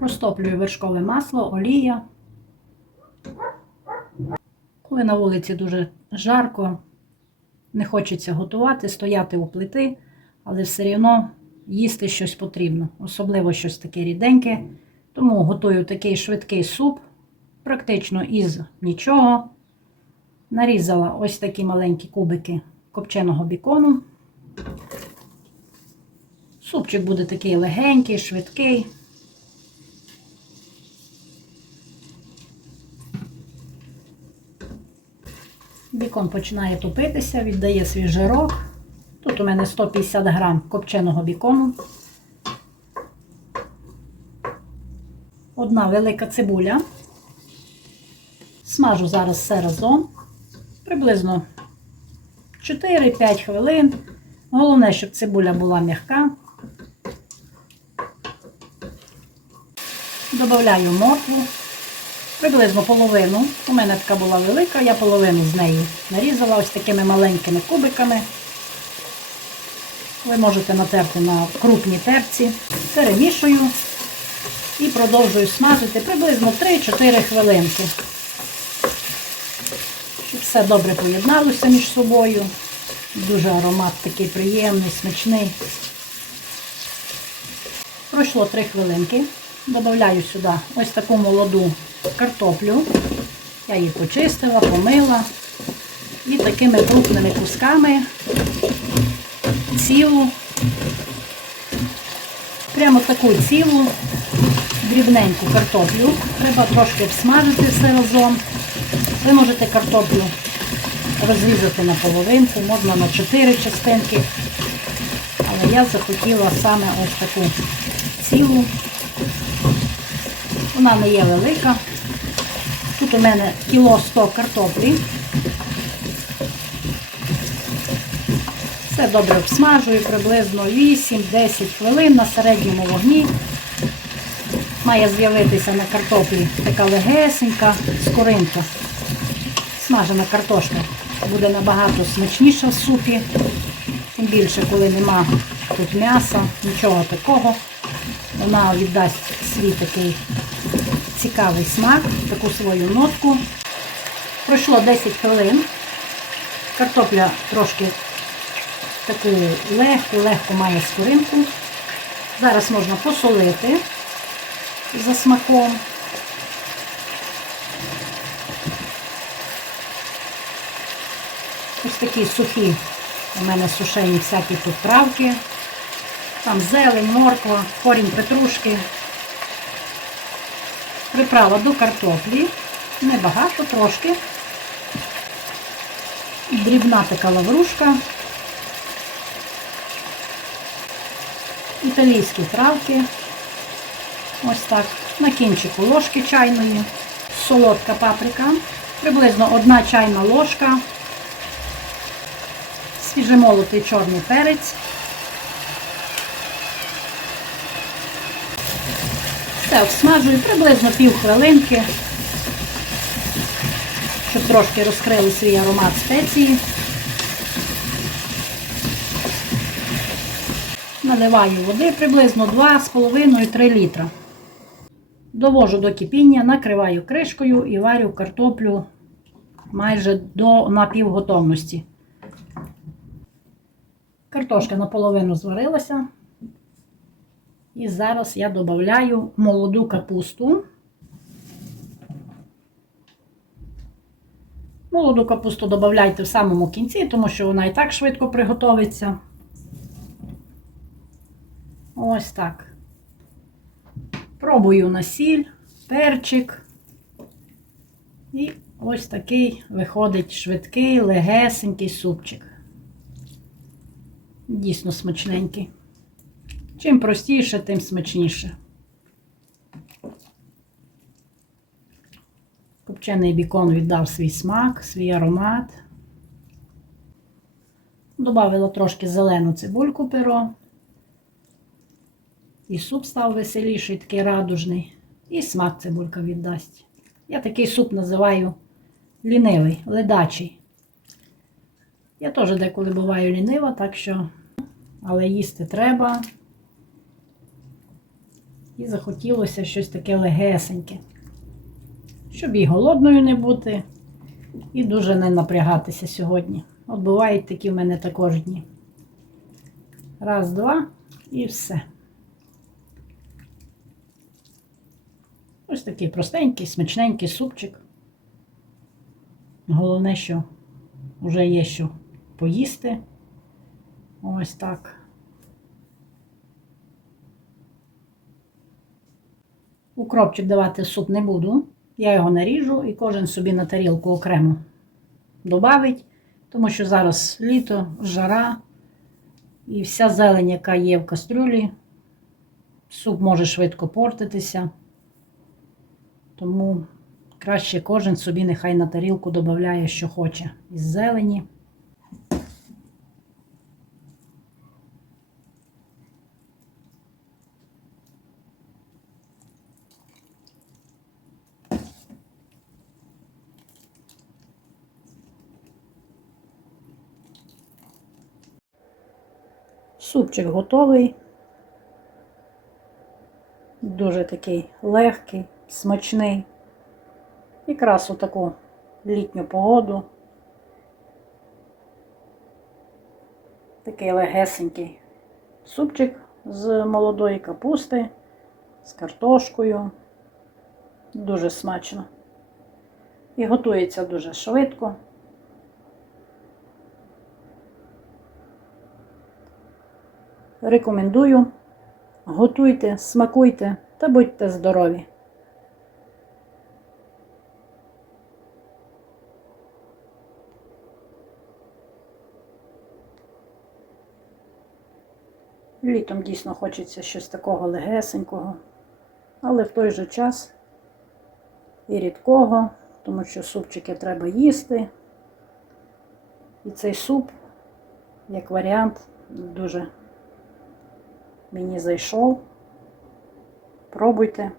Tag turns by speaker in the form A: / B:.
A: Розтоплюю вершкове масло, олія. Коли на вулиці дуже жарко, не хочеться готувати, стояти у плити, але все одно їсти щось потрібно, особливо щось таке ріденьке. Тому готую такий швидкий суп, практично із нічого. Нарізала ось такі маленькі кубики копченого бікону. Супчик буде такий легенький, швидкий. Бікон починає топитися, віддає свій жирок. Тут у мене 150 грам копченого бікону. Одна велика цибуля. Смажу зараз все разом. Приблизно 4-5 хвилин. Головне, щоб цибуля була м'яка. Добавляю моркву. Приблизно половину. У мене така була велика, я половину з неї нарізала ось такими маленькими кубиками. Ви можете натерти на крупні терці. Перемішую і продовжую смажити приблизно 3-4 хвилинки. Щоб все добре поєдналося між собою. Дуже аромат такий приємний, смачний. Пройшло 3 хвилинки. Добавляю сюди ось таку молоду картоплю. Я її почистила, помила. І такими крупними кусками цілу, прямо таку цілу, дрібненьку картоплю. Треба трошки обсмажити все разом. Ви можете картоплю розрізати на половинку, можна на 4 частинки. Але я захотіла саме ось таку цілу. Вона не є велика. У мене кіло 100 картоплі. Все добре обсмажую, приблизно 8-10 хвилин на середньому вогні. Має з'явитися на картоплі така легесенька скоринка. Смажена картошка буде набагато смачніша в супі. Тим більше, коли нема тут м'яса, нічого такого. Вона віддасть свій такий цікавий смак, таку свою нотку. Пройшло 10 хвилин. Картопля трошки таку легку-легко має скоринку. Зараз можна посолити за смаком. Ось такі сухі у мене сушені всякі тут травки. Там зелень, морква, корінь петрушки. Приправа до картоплі. Небагато, трошки. Дрібна така лаврушка. Італійські травки. Ось так. На кінчику ложки чайної. Солодка паприка. Приблизно одна чайна ложка. Свіжемолотий чорний перець. Все обсмажую приблизно пів хвилинки, щоб трошки розкрили свій аромат спеції. Наливаю води приблизно 2,5-3 літра. Довожу до кипіння, накриваю кришкою і варю картоплю майже до напівготовності. Картошка наполовину зварилася. І зараз я додаю молоду капусту. Молоду капусту додавайте в самому кінці, тому що вона і так швидко приготовиться. Ось так. Пробую на сіль, перчик. І ось такий виходить швидкий, легесенький супчик. Дійсно смачненький. Чим простіше, тим смачніше. Копчений бікон віддав свій смак, свій аромат. Добавила трошки зелену цибульку перо. І суп став веселіший, такий радужний. І смак цибулька віддасть. Я такий суп називаю лінивий, ледачий. Я теж деколи буваю лінива, так що, але їсти треба. І захотілося щось таке легесеньке, щоб і голодною не бути, і дуже не напрягатися сьогодні. От бувають такі в мене також дні. Раз, два і все. Ось такий простенький, смачненький супчик. Головне, що вже є що поїсти. Ось так. Укропчик давати суп не буду. Я його наріжу і кожен собі на тарілку окремо добавить, тому що зараз літо, жара, і вся зелень, яка є в кастрюлі, суп може швидко портитися. Тому краще кожен собі нехай на тарілку додає, що хоче із зелені. Супчик готовий. Дуже такий легкий, смачний. Якраз у таку літню погоду. Такий легесенький супчик з молодої капусти, з картошкою. Дуже смачно. І готується дуже швидко. Рекомендую. Готуйте, смакуйте та будьте здорові! Літом дійсно хочеться щось такого легесенького, але в той же час і рідкого, тому що супчики треба їсти. І цей суп, як варіант, дуже мені зайшов. Пробуйте.